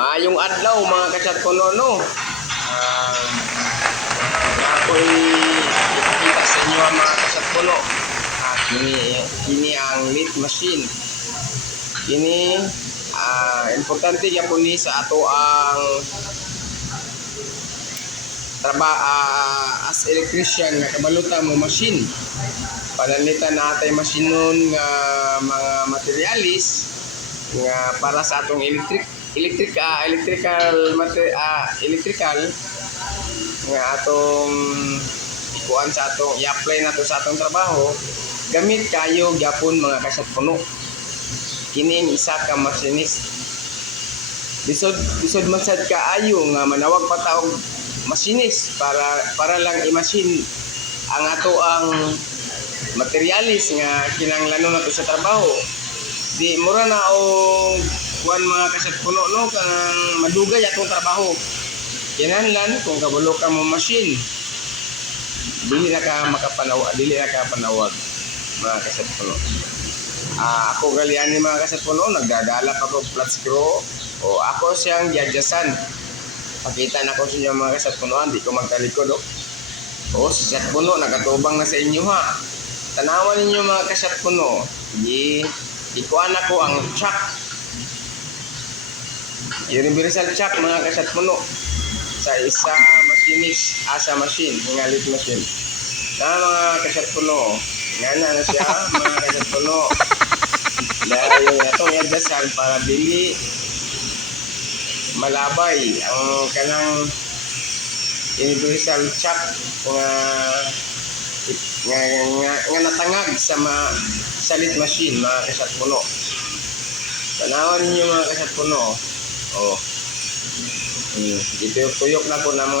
Maayong adlaw mga kasat kuno no. Ako'y ipakita sa inyo mga kasat kuno. Kini ang lit machine. Kini importante gyapon ni sa ato ang as electrician nga kabalutan mo machine. Panalitan natay masinon nga mga materialis nga para sa atong electrical nga atong ikuan sa atong i-apply nato sa atong trabaho, gamit kayo gyapon mga kasat puno. Kining isa ka machinist bisod man sad kaayo nga manawag pa ta og machinist para lang i-machine ang ato ang materialis nga kinahanglanon nato sa trabaho. Di mura na og kuan mga kasat puno no kanang madugay atong trabaho. Kinahanglan kung kabalo ka mo machine, dili na ka panawag mga kasat puno. Ako galian ni mga kasat puno, nagdadala pa ko flat screw o ako siyang giadjasan. Pakita na ko sa inyo mga kasat puno, di ko magtalikod o si kasat puno nagatubang na sa inyo ha. Tanawan ninyo mga kasat puno, ikuan ako ang chuck, universal chuck mga kasat puno sa isa machinist asa machine, ngalit machine na mga kasat puno. Nga na siya mga kasat puno. Dahil itong adjasan para dili malabay ang kanang universal chuck nga natangag sa salit machine mga kasat puno. Tanawan niyo mga kasat puno. Dito tuyok na ko ng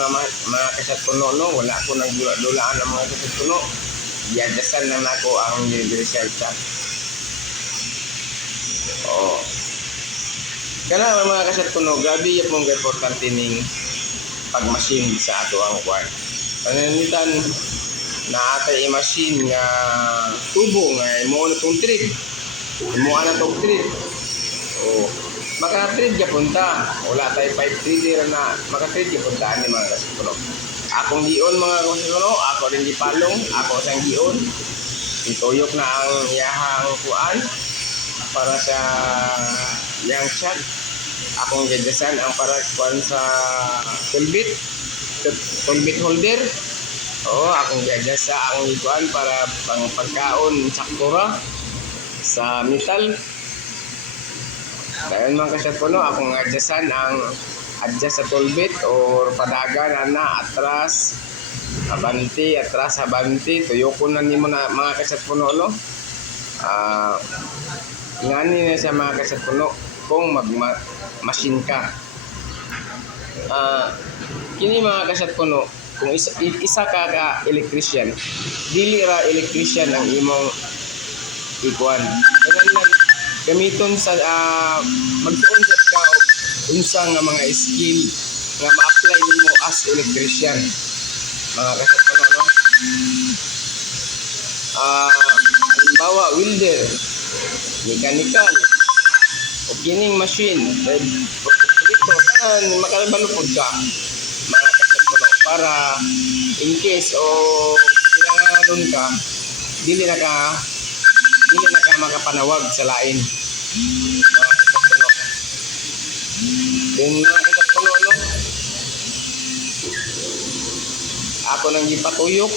mga kasat puno no. Wala ko nagdula-dulaan ng mga kasat puno. Iadjasan lang ako ang universal chuck. Kana mga kasat puno, gabi yung importante ning pagmachine sa ato ang kwan. Pananitan na atay i-machine nga tubo nga imo na tong thread. Imo na tong thread. Maka-thread gyapon ta. Wala tay pipe threader na maka-thread gyapon ta ni mga kasat puno. Akong gion mga kasat puno, ako rin gipalong, ako sang gion. Ituyok na ang iyahang kuan para sa yang chat. Akong gadyasan ang para kuan sa toolbit holder. Akong gadjasa ang kuan para pang pagkaon saktura sa metal. Dahil mga kasat puno, akong adjasan ang adjust sa toolbit or padagan na atras abanti tuyokon na nimo na mga kasat puno no. Ngani na sa mga kasat puno kung machine ka. Kini mga kasat puno, kung isa ka electrician, dili ra electrician ang imong ikuan. Kanang gamiton sa magtuon sa ka unsa nga mga skill nga ma-apply nimo as electrician mga kasat puno no. Halimbawa welder, mechanical, o kining machine dito makalbalupod ka mga kasat puno para in case o kinahanglan ka dili na ka makapanawag sa lain mga kasat puno. Then mga kasat puno no, ako nang gipatuyok,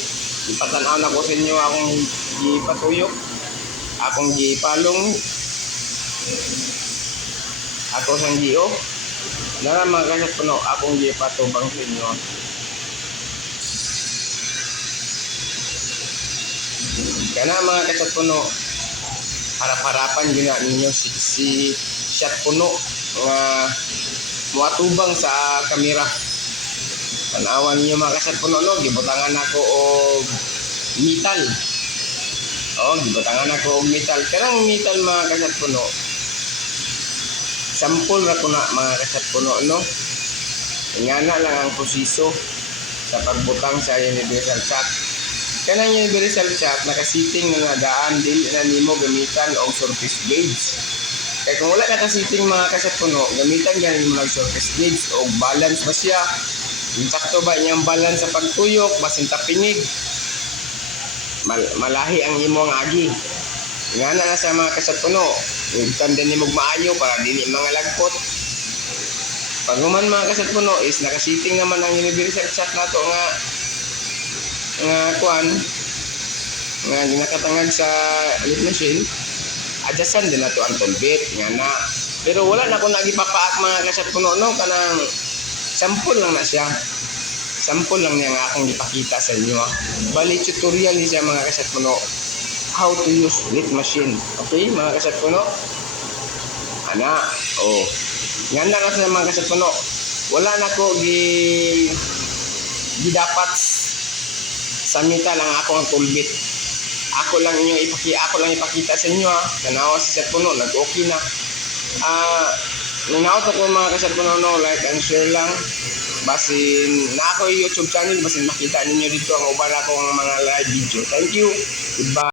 ipatanaw na ko sa inyo akong gipatuyok, akong gipalong, ako sang giyo na mga kasat puno, akong gipatubang sa inyo. Kana mga kasat puno, harap-harapan gina ninyo si shot puno nga muatubang sa kamera. Tanawan niyo mga kasat puno no, gibutangan ako og metal. Gibutangan ako og metal. Kanang metal mga kasat puno, sample ra ko na mga kasat puno no. Ingana lang ang proseso sa pagbutang sa universal chuck. Kanang universal chuck nakasiting nga daan dili na nimo gamitan og surface gauge. Kaya kung wala ka setting mga kasat puno, gamitan ganin mo nag-surface gauge o balance ba siya. Insakto ba niyang balance sa pagtuyok, basin tapingig. Malahi ang imong agi. Nga na sa mga kasat puno, ugtan din ni maayo para dili mga lagpot. Pag human mga kasat puno is nakasiting naman ang universal chat nato nga kuan nga ginakatangag sa lift machine. Adjustan din nato ang tollbit nga na, pero wala na ko nagipapaak mga kasat puno no, kanang sample lang na siya, sample lang niya nga akong ipakita sa inyo. Bali tutorial ni siya mga kasat puno how to use lift machine. Okay mga kasat puno, ana nga na sa mga kasat puno, wala na ko gidapat sa mita lang ako ang tollbit. Ako lang ipakita sa inyo Tanawa si Sir Puno, nag-okay na. Nanaot ako mga kasat puno no, like and share lang. Basin na ako yung YouTube channel, basin makita ninyo dito ang uban akong mga live video. Thank you. Goodbye.